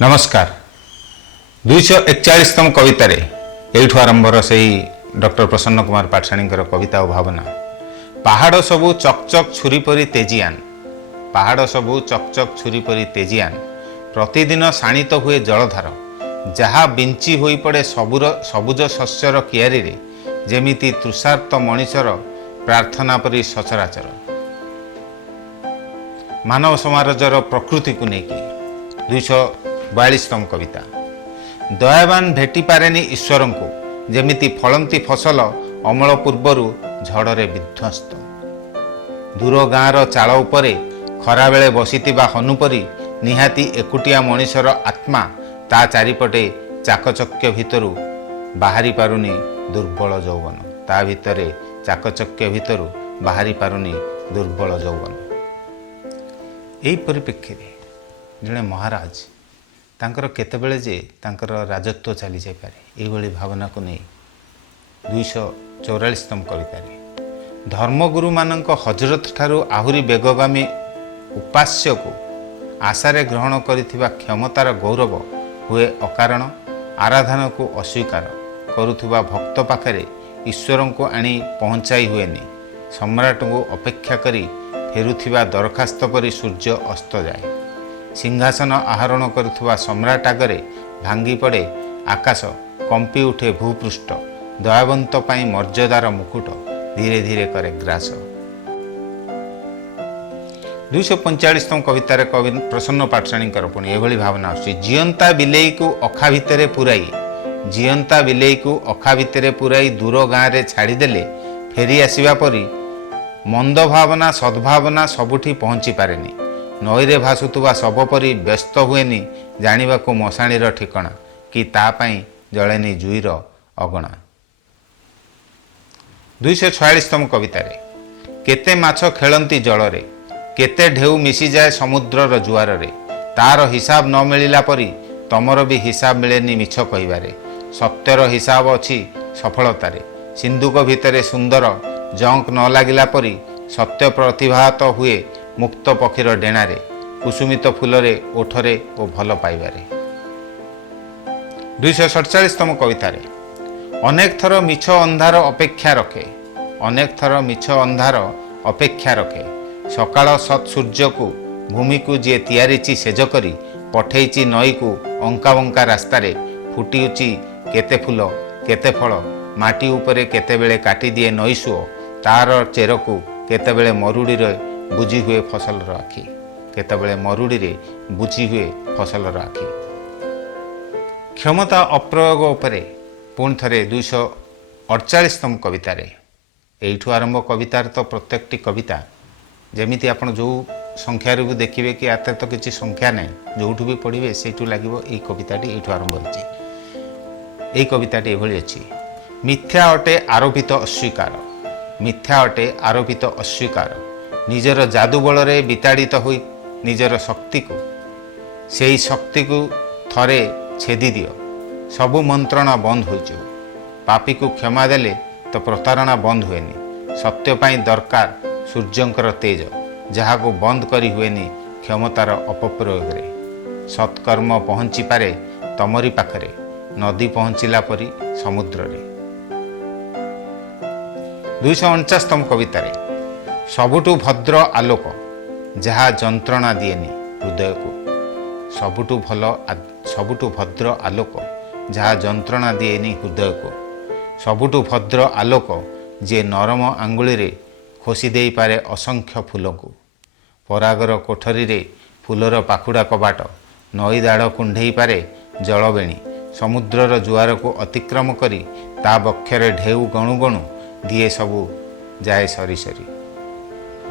नमस्कार। 241तम कवितार एठू आरंभर से डॉक्टर प्रसन्न कुमार पाठशाणी कविता और भावना। पहाड़ सबू चकचक छुरी परी तेजियान, पहाड़ सबू चकचक छुरी परी तेजियान, प्रतिदिन शाणित हुए जलधार, जहा बिंची होई पड़े सबुज शस्यर कियारी रे, जेमिति तृषार्त मनीषर प्रार्थना परी सचराचर। मानव समाजर प्रकृति को लेकिन 242तम कविता। दयावान भेटी पारेनी ईश्वर को, जेमिति फलंती फसल अमल पूर्वर झड़े विध्वस्त। दूर गाँवर चाल उपरे खरा बेले बसिथिबा हनुपरी निहाती एकुटिया मनीषर आत्मा ता चारिपटे चाकचक्य भितरु बाहरी पारुनी दुर्बल यौवन, ता भितरे चाकचक्य भितरु बाहरी पारुनी दुर्बल यौवन। एही परिप्रेक्षी जड़े महाराज तांकर केतेबेले जे तांकर राजत्व चली जाय पारे, एभली भावना को नहीं 244तम कवितारे धर्मगुरु मानक हजरत ठारू आहुरी बेगगामी उपास्य को आशारे ग्रहण करिथिबा क्षमतार गौरव हुए अकारण, आराधना को अस्वीकार करुथिबा भक्त पाखरे ईश्वर को आनी पहुँचाई हुएनी, सम्राट को अपेक्षा करी फेरुथिबा दरखास्त परी सूर्य अस्त जाए। सिंहासन आहरण करुथिबा सम्राट आगरे भांगी पड़े आकाश, कंपी उठे भूपृष्ठ, दयावंत पाई मर्यादार मुकुट धीरे धीरे करे ग्रास। 245तम कवितार कवि प्रसन्न पाठशाणी पुणी एभली भावना आसी। जियंता बिलेई को अखा भितरे पुराई, जियंता बिलेई को अखा भितरे पुराई दूर गाँव रे छाड़ीदेले फेरी आसिबा परी मंद भावना सद्भावना सबुठी पहुँची पारेनी। नईरे भासुवा शब परी व्यस्त हुएनी जानिबाकू मशाणीर ठिकणा, कि तापाई जलेनी जुईर अगणा। 246तम कवितारे केते माछ खेलंती जलरे, केते ढेउ मिसी जाए समुद्रर जुआर रे, तार हिसाब न मिलिला परी तमर भी हिसाब मिलेनी मिछ कहिबारे। सत्यर हिसाब अछि सफलतारे, सिंधुक भितरे सुंदर जंक न लागिला परी सत्य प्रतिभात हुए मुक्त पक्षीर डेणारे, कुसुमित फुलरे ओठरे ओ भल पाइबारे। 247तम कवितारे अनेक थर मिछ अंधार अपेक्षा रखे, अनेक थर मिछ अंधार अपेक्षा रखे, सकाळ सत सूर्य को भूमि को जी तैयारी सेज करी पठेची नई को अंका बंका रास्तारे, फुटिउची केते फुल केते फल, माटी उपरे केतेबेले काटी दिए नईसुओ, तार चेर को केतेबेले मरुड़ी रे बुझी हुए फसलर आखि, केतेबेले मरुड़ी रे बुझी हुए फसलर आखि। क्षमता अप्रयोग उपरे पुणी थरे 248तम कवितारे एठू आरंभ कवितार तो प्रत्येकटी कविता जेमिति आपण जो संख्यार भी देखिए कि आते तो किसी संख्या नहीं, जोठू भी पढ़े से लगे ये कविताटी एठू आरंभ होती। कविताटी एभली अच्छी। मिथ्या अटे आरोपित अस्वीकार, मिथ्या अटे आरोपित अस्वीकार, निजर जादू बल विताड़ित हो निजर शक्ति को, से शक्ति को थरे छेदी दियो, सबु मंत्रणा बंद हो। पापी को क्षमा देले तो प्रतारणा बंद हुएनी, सत्यपाई दरकार सूर्यंकर तेज, जहाँ को बंद करी हुएनी क्षमतार अपप्रयोग रे। सत्कर्म पहुँची पारे तमरी पाखरे, नदी पहुँचला परी समुद्र रे। 249तम कवितारे सबुठु भद्र आलोक, जहाँ जंत्रणा दिएनी हृदय को, सबुठु भद्र आलोक जहाँ जंत्रणा दिएनी हृदय को, सबुठु भद्र आलोक जे नरम आंगुली रे खोसी देई पारे असंख्य फूल को, परागर कोठरी रे फूलर पाखुड़ा कबाट, नई दाड़ कुंढेई पारे जलबेणी, समुद्रर जुआर को अतिक्रम करी ता बक्षरे ढेउ गणु गणु दिए सबू जाए सरी सरी,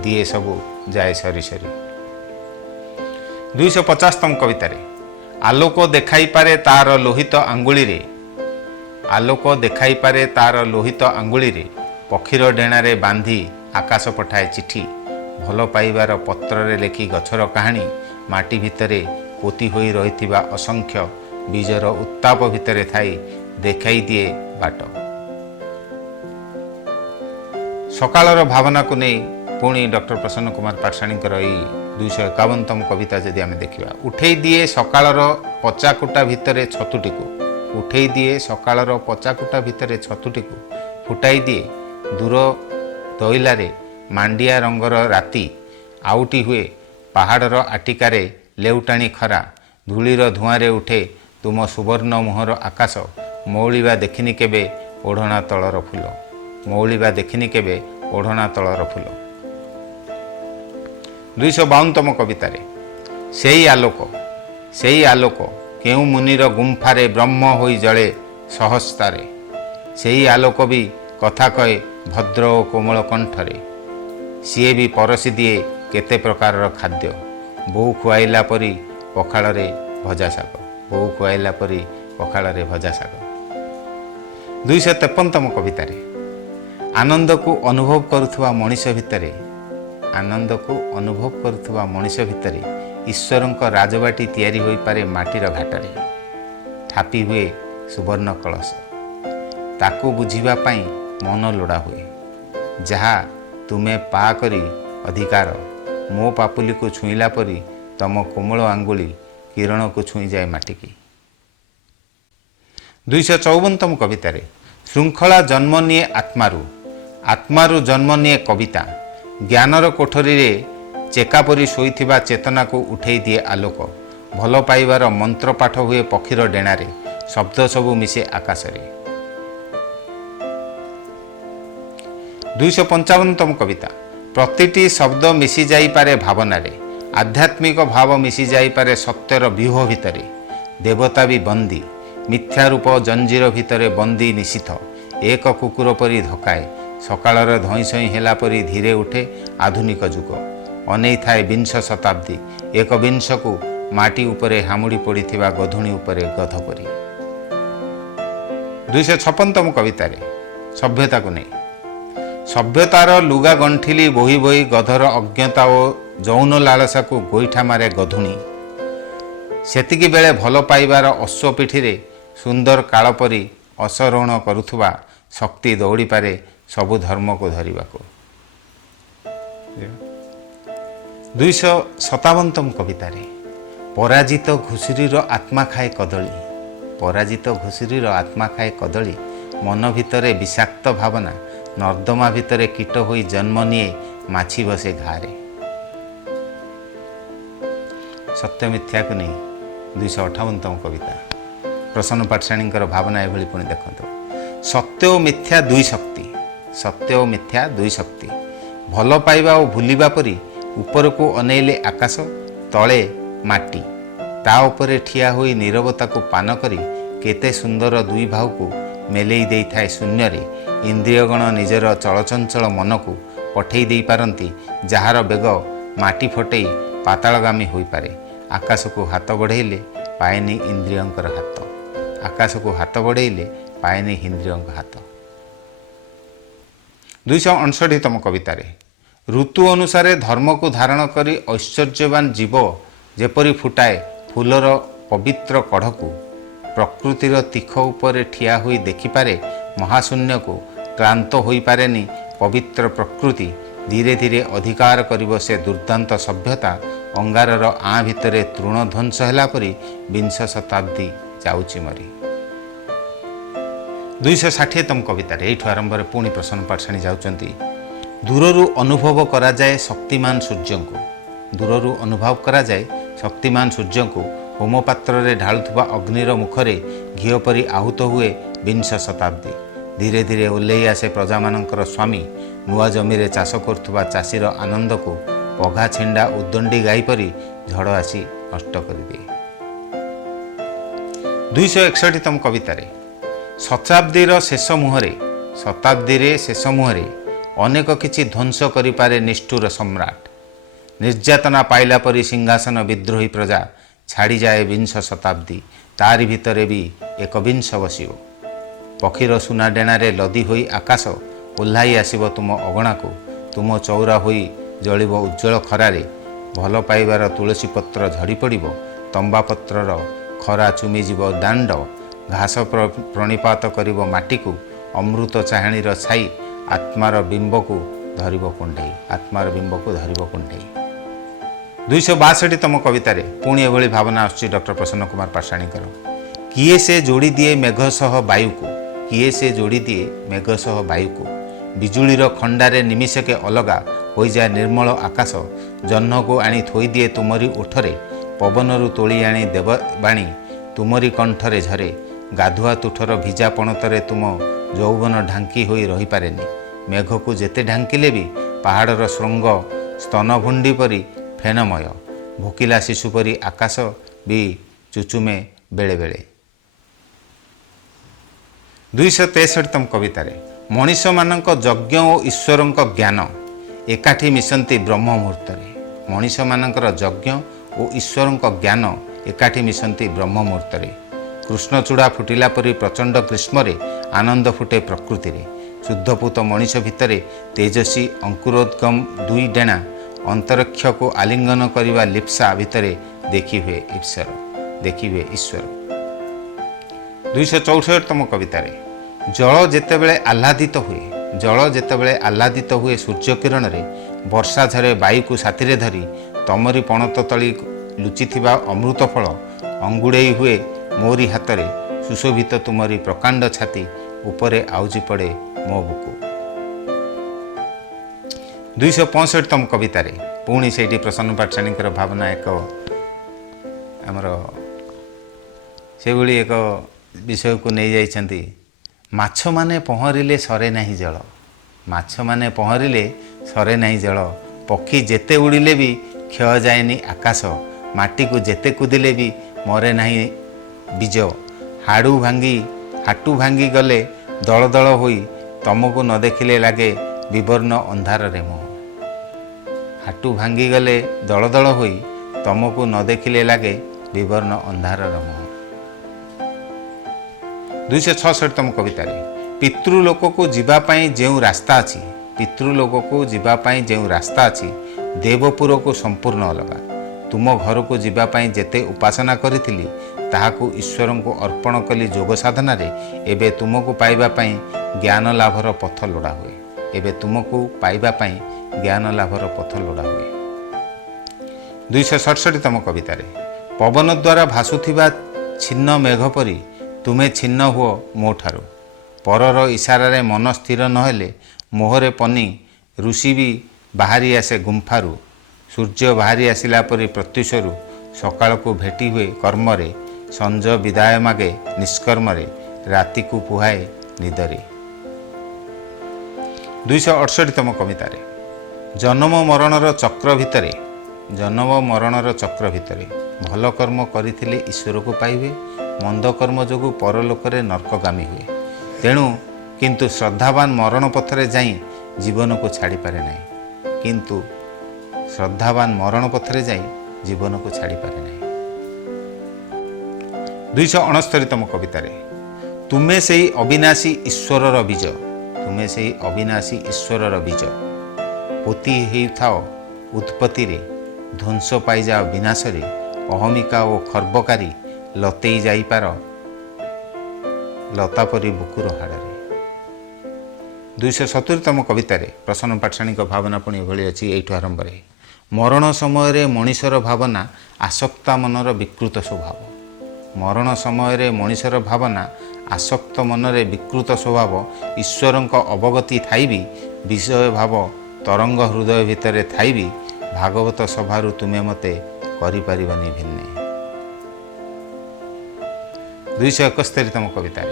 दिए सबू जाए सरी सरी। 250तम कवितारे आलोक देखाई पारे तार लोहित आंगुली रे, आलोक देखाई पारे तार लोहित आंगुली रे, पक्षीर डेणारे बांधी आकाश पठाए चिठी, भल पाइबार पत्र रे लेखि गछर कहानी, माटी भितरे पोती होई रहिथिबा असंख्य बीजर उत्ताप भितरे थाई देखाई दिए बाट। सकाळर भावना को नहीं पुणी डॉक्टर प्रसन्न कुमार पाठशाणीकर यही 251तम कविता जदि आम देखा उठे दिए सकाळर पचाकुटा भितर छतुटी को उठे दिए सकाळर पचाकुटा भितर छतुटी को फुटाई दिए दूर दइलारे मांडिया रंगर राति आउटी हुए पहाड़र आटिकारे लेउटाणी खरा धूलीर धुआं उठे तुम सुवर्ण मुहर आकाश मौलिबा देखिनी केबे ओढ़ना तलर फूल मौलिबा देखिनी केबे ओढ़ना तलर फूल 252तम कवितारे सेई आलोक केउ मुनिर गुंफारे ब्रह्म होई जले सहस्तारे सेई आलोक भी कथा कहे भद्र और कोमल कंठरे सीए भी परसी दिए केते प्रकार खाद्य बोऊ खुआइला परी पखाଳରେ भजा शाग बोऊ खुआइला परी पखाଳରେ भजा शाग 253तम कवितारे आनंद को अनुभव करुवा मनीष भितरे आनंद को अनुभव करुवा मनीष भितरे ईश्वरंक राजबाटी तैयारी होई पारे माटीर घाटरे थापी हुए सुवर्ण कलश ताकू बुझिबा पाई मन लोड़ा हुए जहा तुमे पा करी अधिकार मो पापुली को छुईला परी तम कोमल आंगुली किरण को छुई जाए माटी की 254तम कवितारे श्रृंखला जन्म निये आत्मारु जन्म निये कविता ज्ञानर कोठरी रे चेका परी शोइथिबा चेतना को उठेई दिए आलोक भल पाइबार मंत्र पाठ हुए पक्षीर डेणारे शब्द सबु मिसे आकाशरे 255तम कविता प्रतिटी शब्द मिसी जाई पारे भावनारे आध्यात्मिक भाव मिसी जाई पारे सत्यर व्यूह भितरे देवता भी बंदी मिथ्या रूप जंजीर भितरे बंदी निशिथ एक कुकुर परी धकाए सकाळर धई सई हेला परी धीरे उठे आधुनिक जुग अनै थाए विंश शताब्दी एक विंश को माटी उपरे हामुड़ी पड़िथिबा गधुणी उपरे गध परी 256तम कवितारे सभ्यता को नहीं सभ्यतार लुगा गंठिली बोही बोही गधर अज्ञता और जौन लालसा को गोईठा मारे गधुणी सेतिकी बेले भल पाइबार अश्व पिठीरे सुंदर काल परी असरोहण करुथुवा शक्ति दौड़ी पारे सबु धर्म को धरिबा को 257तम कवितारे पराजित घुसुरीर आत्मा खाए कदली पराजित घुसुरीर आत्मा खाए कदली मन भितरे विषाक्त भावना नर्दमा भितरे कीट होई जन्म निये माछी बसे घारे सत्य मिथ्या को नहीं 258तम कविता प्रसन्न पाठशाणीकर भावना एभली पुणी देखंतु सत्य और मिथ्या दुई शक्ति सत्य और मिथ्या दुई शक्ति भल पाइबा और भूलिबा परी ऊपर को अनेले आकाश तले माटी ता उपरे ठिया होई नीरवता को पान करी केते सुंदर दुई भाव को मेलेई देई थाए शून्य रे इंद्रियगण निजर चलचंचल मन को पठेई देई पारंती जहार बेग माटी फटेई पातालगामी होई पारे आकाश को हाथ बढ़ेले पाएनी इंद्रियंकर हाथ आकाश को हाथ बढ़ेले पाएनी इंद्रियंक हाथ 259तम कवितारे ऋतु अनुसारे धर्म को धारण करी ऐश्वर्यवान जीव जेपरी फुटाए फूलर पवित्र कढ़ को प्रकृतिर तीख उपरे ठिया होई देखिपारे महाशून्य को क्लांत होई पारेनी पवित्र प्रकृति धीरे धीरे अधिकार करिब से दुर्दांत सभ्यता अंगारर आँ भितरे तृण ध्वंस हैला परी विंश शताब्दी जाउची मरी 260तम कवितारे एठू आरंभ रे पुणी प्रसन्न पाठशाणी जाउचंती दूररू अनुभव करा जाए शक्तिमान सूर्य को दूररू अनुभव करा जाए शक्तिमान सूर्य को होमपात्र रे ढालुथुबा अग्निर मुखरे घीओ परी आहुत हुए विंश शताब्दी धीरे धीरे ओल्लेई आसे प्रजामानंकर स्वामी नुआ जमी रे चाष करुथुबा चाषीर आनंद को पघा छिंडा उद्दंडी गाई परी झड़ आसी नष्ट कर दिए 261तम कवितारे शताब्दीर शेष मुहरे अनेक किछि ध्वंस करिपारे निष्ठुर सम्राट निर्यातना पाइला परी सिंहासन विद्रोही प्रजा छाड़ी जाए विंश शताब्दी तारि भितरे भी एक विंश बसिब पक्षीर सुना डेणारे लदी होई आकाश ओह्लाई आसिब तुम अगणा को तुम चौरा होई जलिब उज्जवल खरारे भल पाइबार तुलसी पत्र झड़ी पड़िब तंबा पत्रर खरा चुमीजीव दांड घास प्रणिपात करिब माटी को अमृत चाहाणीर छाई आत्मार बिंब को धरिब कुंडेई आत्मार बिंब को धरिब कुंडेई 262तम कवितार पुणी एभली भावना आसुची डॉक्टर प्रसन्न कुमार पाषाणीकर किए से जोड़ी दिए मेघ सह वायु को किए से जोड़ी दिए मेघ सह वायु को बिजुलीर खंडारे निमिषके अलगा हो जाए निर्मल आकाश जह्न को आनी थोई दिए तुमरी ओठरे पवनरु तोली आनी देववाणी तुमरी कंठरे झरे गाधुआ तुठर भिजा पणतरे तुम यौवन ढांकी होई रही पारेनी मेघ को जेते ढांकिले भी पहाड़र श्रृंग स्तनभुंडी परी फेनमय भोकिला शिशु परी आकाश भी चुचुमे बेले बेले 263तम कवितार मनीष मानक यज्ञ और ईश्वर ज्ञान एकाठी मिशंती ब्रह्म मुहूर्त मनीष मानकर यज्ञ और ईश्वर ज्ञान एकाठी मिशंती ब्रह्म मुहूर्त कृष्णचूड़ा फुटिला परी प्रचंड ग्रीष्म आनंद फुटे प्रकृति रे शुद्धपूत मनीष भितर तेजस्वी अंकुरोद्गम दुई डेणा अंतरिक्ष को आलिंगन करने लिप्सा भितर देखी हुए ईश्वर 264तम कवितार जल जेतेबेले आह्लादित हुए सूर्य किरण रे वर्षा झरे वायु को साथी धरी तमरी पणत तली लुचिथिबा अमृत फल अंगुड़ेई हुए मोरी हाथ रे सुशोभित तुमरी प्रकांड छाती उपरे आउजी पड़े मो बुकु 265तम कवितार पुणी से प्रसन्न पाठशाणी भावना एक आमर से एक विषय को नहीं जाइछंती माछ माने पहरिले सरे नहीं जल माछ माने पहरिले सरे नहीं जल पक्षी जेते उड़िले भी क्षय जाएनी आकाश माटी को जेते कुदिले भी मरे नहीं बीज हाटू भांगी गले दल दल होई तमको न देखिले लागे विवर्ण अंधार रे मोह हाटू भांगी गले दल दल होई तमको न देखिले लागे विवर्ण अंधार रे मोह 266तम कवितार पितृलोक को जीवापाई जो रास्ता अच्छी पितृलोक को जीवापाई जो रास्ता अच्छी देवपुर को संपूर्ण अलगा तुम घर को जीवापाई जेते उपासना करी ताहाकु ईश्वर को अर्पण कली जोग साधना रे एबे तुमको पाइबा पाई ज्ञान लाभर पथ लोड़ा हुए एबे तुमको पाइबा पाई ज्ञान लाभर पथ लोड़ा हुए 267तम कवितार पवन द्वारा भासुथिबा छिन्न मेघ परी तुमे छिन्न हुओ मो ठारू परर इशारा रे मन स्थिर नहेले मोहरे पनी ऋषि भी बाहरी आसे गुंफारू सूर्य बाहरी आसिला परी प्रत्युषरू सकाळ को भेटी हुए कर्मरे संज विदाय मागे निष्कर्मरे राति को पुहाए निदरे 268तम कवितार जन्म मरणर चक्र भितरे भल कर्म करथिले ईश्वर को पाइबे मंद कर्म जोगु परलोकरे नरकगामी हुए तेणु किंतु श्रद्धावान मरण पथरे जाई जीवन को छाड़ी पारे नहीं किंतु श्रद्धावान मरण पथरे जाई जीवन को छाड़ी पारे नहीं 269तम कवितार तुमे सेई अविनाशी ईश्वरर बीज पोती हेउथाओ उत्पत्ति रे ध्वंस पाई जाओ विनाश रे अहमिका और खर्बकारी लतेई जाइपार लता परी बुकुर हाड़े 270तम कवितार प्रसन्न पाठशाणी भावना पुणी भली अच्छी यू आरंभ मरण समय मनीषर भावना आसक्ता मनर विकृत स्वभाव मरण समय मनीषर भावना आसक्त मनरे विकृत स्वभाव ईश्वर अवगति थाई भी विषय भाव तरंग हृदय भितर थाई भी भागवत सभारू तुमे मते करिपारिबनी भिन्ने 271तम कवितार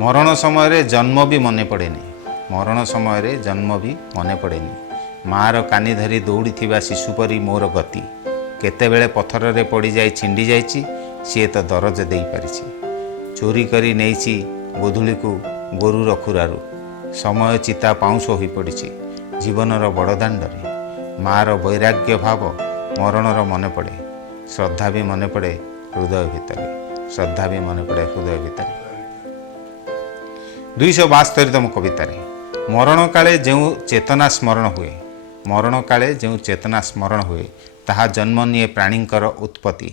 मरण समय जन्म भी मन पड़ेनी मार कानी धरी दौड़ी थिबा शिशु परी मोर गति केतेबेले पथर रे पड़ी जाई छिंडी जाइछि सी तो दरज दे पारिछि चोरी करी नेइछि गोधुली को गोरु रखुरारू समय चिता पाउंस होई पड़िछि जीवनर बड़दाण्डरे मार वैराग्य भाव मरणर मन पड़े श्रद्धा भी मन पड़े हृदय भितर 272तम कवितार मरण काले जो चेतना स्मरण हुए ताहा जन्म निये प्राणींकर उत्पत्ति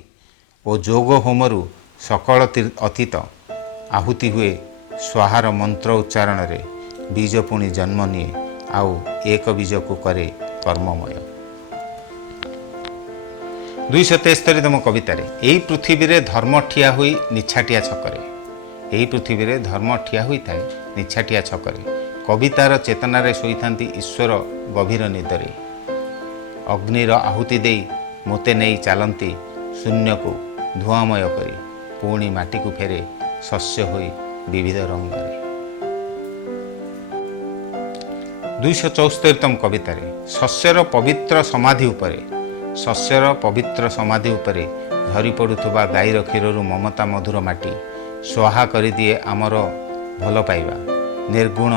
और जोग होमरु सकल अतीत आहुति हुए स्वाहार मंत्र उच्चारण रे बीज पुणी जन्म निये आउ एक बीज को करे कर्ममय। 273तम कवितारे एई पृथ्वी रे धर्म ठिया हुई निछाटिया छकरे। एई पृथ्वी रे धर्म ठिया हुई थाए निछाटिया छकरे। कवितार चेतना रे शोईथांती ईश्वर गभीर निदरे। अग्निर आहुति देई मोते नहीं चलती शून्य को धुआमय करी पुणी माटी को फेरे शस्य होई विविध रंगरे। 274तम कवितारे शस्यर पवित्र समाधि उपरे। शस्यर पवित्र समाधि उपरे झरी पड़ुथुबा गाईर क्षीररू ममता मधुर माटी स्वाहा करी दिए आमर भल पाइबा। निर्गुण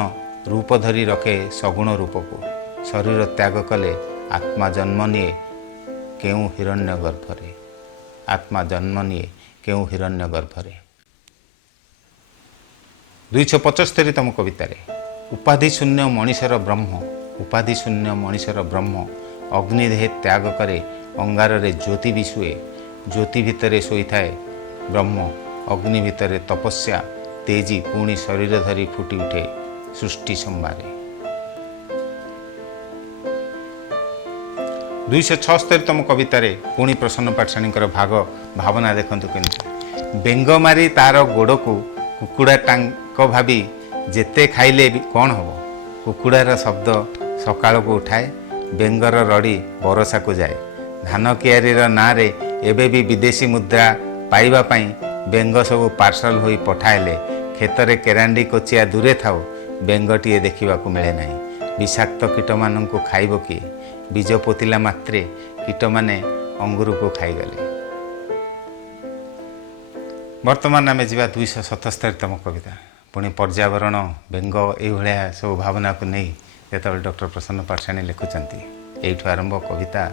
रूप धरी रखे सगुण रूप को शरीर त्याग कले आत्मा जन्म निए केउ हिरण्य गर्भरे। आत्मा जन्म निए केउ हिरण्य गर्भरे। 275तम कवितारे उपाधि शून्य मनीषर ब्रह्म। उपाधि शून्य मनीषर ब्रह्म अग्निदेह त्याग करे अंगार रे ज्योति भी शुए। ज्योति भितरे शोई थाए ब्रह्म अग्नि भितरे तपस्या तेजी पुणी शरीर धरी फुटी उठे सृष्टि संबारे। 276तम कवितारे पुणी प्रसन्न पाठशाणी भाग भावना देखंतु केमती। बेंग मारी तार गोड़ को कुकुड़ा टांक भाभी जेते खाइले कौन हम। कुकुड़ार शब्द सकाल को उठाए बेंगर रड़ी बरसा को जाए। धान कियारीर नाँ रे एबे भी विदेशी मुद्रा पाइबा पाई बेंग सब पार्सल होई पठाइले। खेतरे केरांडी कोचिया दूरे थाओ बेंगटीए देखा मिले ना। विषाक्त कीट मान खाइब किए। बीज पोतिला मात्रे कीट माने अंगुर को खाईगले। वर्तमान आम जा 277तम कविता पुणी पर्यावरण बेंग ये सब भावना को नहीं जो डॉक्टर प्रसन्न पाठशाणी लिखुंट यू आरंभ कविता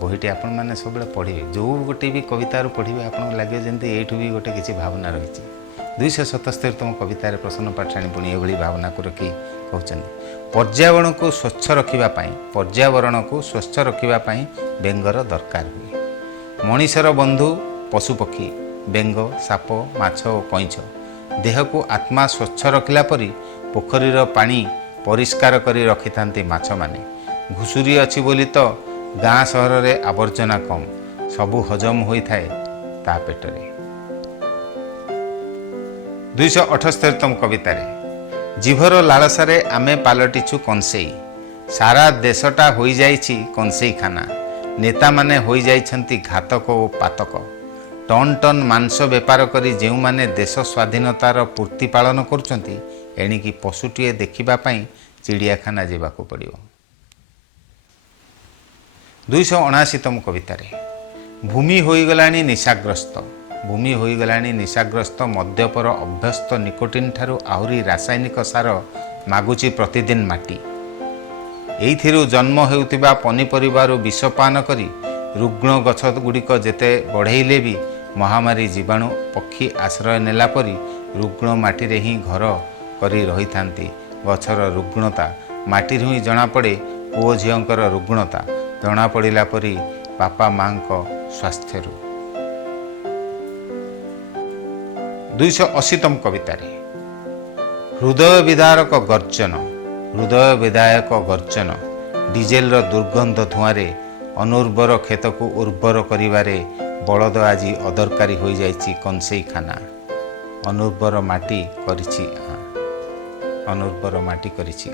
बहीटी आपण मैंने सब पढ़े जो गोटे भी कवितार पढ़े आपको लगे जमी यू भी गोटे किसी भावना रही। 277तम कवितार प्रसन्न पाठशाणी पुणी ये भावना को रखी कहते पर्यावरण को स्वच्छ रखापी पर्यावरण को स्वच्छ रखापी बेंगर दरकार हुए। मनीषर बंधु पशुपक्षी बेंग साप माछ और कईछ देह को आत्मा स्वच्छ रखिला परी पोखरीर पानी परिष्कार करी रखि थांती माछ माने। घुसुरी अछि बोली तो गाँ सहर रे आवर्जना कम सबु हजम होई थाए ता पेटरे। 278तम कवितारे जीभर लालसारे आमे पालटिछु कंसेई। सारा देशटा होई जाइछि कंसेई खाना। नेता माने होई जाइछंती घातक और पातक। टन टन मांस बेपार करी जेउ माने देश स्वाधीनतार पूर्ति पालन करुचंती एणिकी पशुटीए देखिबा पई चिड़ियाखाना जेबाको पड़ियो। 279तम कवितारे भूमि होईगलाणी निशाग्रस्त। भूमि होईगलाणी निशाग्रस्त मद्यपर अभ्यस्त निकोटिन ठारू आहुरी रासायनिक सार मागुची प्रतिदिन माटी। एइथिरु जन्म हेउतिबा पनिपरिबारु विषपान करी रुग्ण गछ गुड़िक जेते बढ़ेइले भी महामारी जीवाणु पक्षी आश्रय नेला परी रुग्ण माटी ही घर करी रही थांती। गछर रुग्णता माटी ही जना पड़े। पुओ झींकर रुग्णता जना पड़ा परी बापा माँ स्वास्थ्य। 280तम कवितारे हृदय विदारक गर्जन। हृदय विदायक गर्जन डिजेल दुर्गंध धुआं अनुर्वर खेत को उर्वर करिवारे बलद आज अदरकारी हो जाइछि कंसेई खाना। अनुर्वर माटी करिछि अनुर्वर माटी करिछि